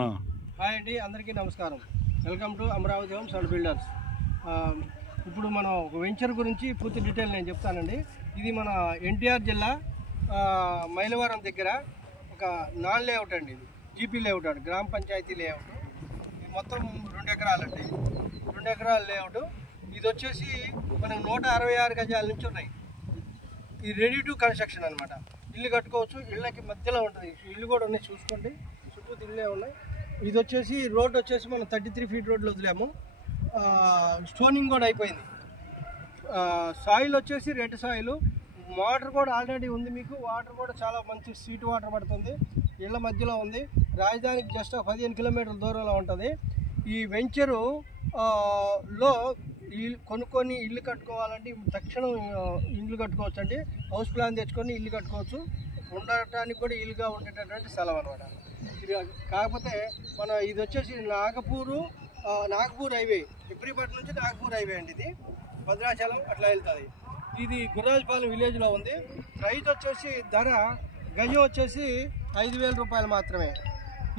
Hi అండి, అందరికీ నమస్కారం. Welcome to Amaravati homes and builders. ఇప్పుడు మనం ఒక వెంచర్ గురించి పూర్తి డీటెయిల్ నేను చెప్తానండి. ఇది మన ఎన్టీఆర్ జిల్లా మైలవరం దగ్గర ఒక నాన్ లేఅవుట్ అండి. ఇది జీపీ లేఅవుట్ అండి, గ్రామ పంచాయతీ లేఅవుట్. ఇది మొత్తం 2 ఎకరాలండి. 2 ఎకరాల లేఅవుట్. ఇది వచ్చేసి మనకు 166 గజాల నుంచి ఉన్నాయి. ఇది రెడీ టు కన్స్ట్రక్షన్ అనమాట. ఇల్లు కట్టుకోవచ్చు, ఇళ్ళకి మధ్యలో ఉంటుంది. ఇల్లు కూడా ఉన్నాయి, చూసుకోండి. చుట్టూ ఇళ్ళే ఉన్నాయి. ఇది వచ్చేసి రోడ్ వచ్చేసి మనం 33 ఫీట్ రోడ్లు వదిలాము. స్టోనింగ్ కూడా అయిపోయింది. సాయిల్ వచ్చేసి రెడ్ సాయిల్. వాటర్ కూడా ఆల్రెడీ ఉంది. మీకు వాటర్ కూడా చాలా మంచి సీట్ వాటర్ పడుతుంది. ఇళ్ళ మధ్యలో ఉంది. రాజధానికి జస్ట్ 15 కిలోమీటర్ల దూరంలో ఉంటుంది. ఈ వెంచరు లో కొనుక్కొని ఇల్లు కట్టుకోవాలంటే తక్షణం ఇల్లు కట్టుకోవచ్చు అండి. హౌస్ ప్లాన్ తెచ్చుకొని ఇల్లు కట్టుకోవచ్చు. ఉండటానికి కూడా ఇల్లుగా ఉండేటటువంటి స్థలం అనమాట. ఇది కాకపోతే ఇది వచ్చేసి నాగపూర్ హైవే, ఇబ్రిపట్నం నుంచి నాగపూర్ హైవే అండి. ఇది భద్రాచలం అట్లా వెళ్తుంది. ఇది గుర్రాజపాలెం విలేజ్లో ఉంది. ప్రైస్ వచ్చేసి ధర గజం వచ్చేసి 5,000 రూపాయలు మాత్రమే.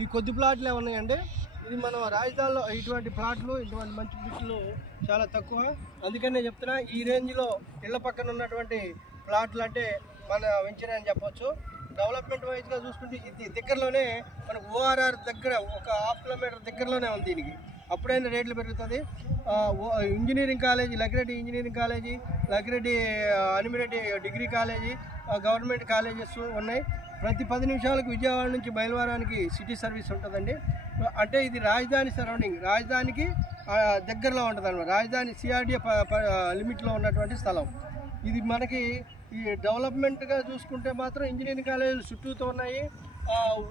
ఈ కొద్ది ప్లాట్లు ఉన్నాయండి. ఇది మనం రాజధానిలో ఇటువంటి ప్లాట్లు, ఇటువంటి మంచి ప్లాట్లు చాలా తక్కువ. అందుకనే చెప్తున్నా, ఈ రేంజ్లో ఇళ్ల పక్కన ఉన్నటువంటి ప్లాట్లు అంటే మన వెంచర్ అని చెప్పొచ్చు. డెవలప్మెంట్ వైజ్గా చూసుకుంటే ఇది దగ్గరలోనే మనకు ORR దగ్గర ఒక 1/2 కిలోమీటర్ దగ్గరలోనే ఉంది. దీనికి అప్పుడైనా రేట్లు పెరుగుతుంది. Engineering college, Lakireddy engineering college, Lakireddy Animireddy degree college, government colleges ఉన్నాయి. ప్రతి 10 నిమిషాలకు విజయవాడ నుంచి మైలవరానికి సిటీ సర్వీస్ ఉంటుందండి. అంటే ఇది రాజధాని సరౌండింగ్, రాజధానికి దగ్గరలో ఉంటుంది అన్నమాట. రాజధాని CRDA లిమిట్లో ఉన్నటువంటి స్థలం ఇది. మనకి ఈ డెవలప్మెంట్గా చూసుకుంటే మాత్రం ఇంజనీరింగ్ కాలేజీలు చుట్టూతో ఉన్నాయి.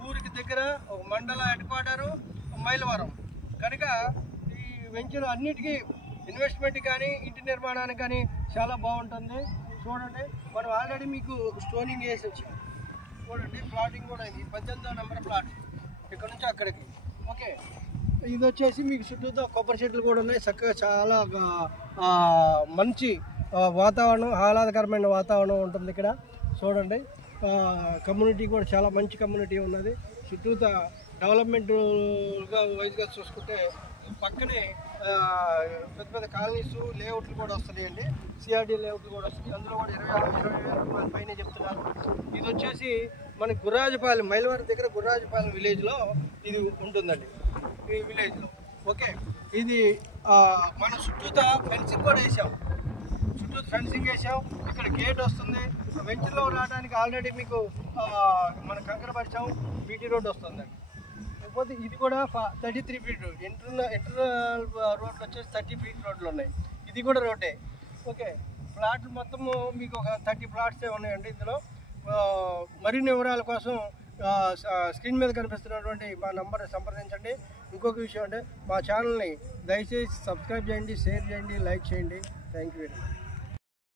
ఊరికి దగ్గర ఒక మండల హెడ్ క్వార్టరు మైలవరం కనుక ఈ వెంచర్ అన్నిటికీ ఇన్వెస్ట్మెంట్ కానీ ఇంటి నిర్మాణానికి కానీ చాలా బాగుంటుంది. చూడండి, మనం ఆల్రెడీ మీకు స్టోనింగ్ వేసి వచ్చాం. చూడండి, ప్లాటింగ్ కూడా ఇది 18వ నెంబర్ ప్లాట్, ఇక్కడ నుంచి అక్కడికి. ఓకే, ఇది వచ్చేసి మీకు చుట్టూతో కొబ్బరి చెట్లు కూడా ఉన్నాయి. చక్కగా చాలా మంచి వాతావరణం, ఆహ్లాదకరమైన వాతావరణం ఉంటుంది ఇక్కడ. చూడండి, కమ్యూనిటీ కూడా చాలా మంచి కమ్యూనిటీ ఉన్నది. చుట్టూత డెవలప్మెంట్గా వైజ్గా చూసుకుంటే పక్కనే పెద్ద పెద్ద కాలనీస్, లేఅవుట్లు కూడా వస్తున్నాయండి. CRDA లేఅవుట్లు కూడా వస్తుంది. అందులో కూడా 20,000 రూపాయల పైన చెప్తున్నారు. ఇది వచ్చేసి మన గుర్రాజపాలెం, మైలవరం దగ్గర గుర్రాజపాలెం విలేజ్లో ఇది ఉంటుందండి. ఈ విలేజ్లో ఓకే. ఇది మన చుట్టూత ఫెన్సింగ్ కూడా వేసాం. ఫెన్సింగ్ వేసాం. ఇక్కడ గేట్ వస్తుంది. వెంచర్లో రావడానికి ఆల్రెడీ మీకు మన కంకర పరిచాం. BT రోడ్ వస్తుందండి. లేకపోతే ఇది కూడా 33 ఫీట్ ఇంటర్నల్ రోడ్లు వచ్చేసి 30 ఫీట్ రోడ్లు ఉన్నాయి. ఇది కూడా రోడ్డే. ఓకే, ప్లాట్లు మొత్తము మీకు ఒక 30 ప్లాట్సే ఉన్నాయండి ఇందులో. మరిన్ని వివరాల కోసం స్క్రీన్ మీద కనిపిస్తున్నటువంటి మా నంబర్ సంప్రదించండి. ఇంకొక విషయం అంటే మా ఛానల్ని దయచేసి సబ్స్క్రైబ్ చేయండి, షేర్ చేయండి, లైక్ చేయండి. Thank you very much.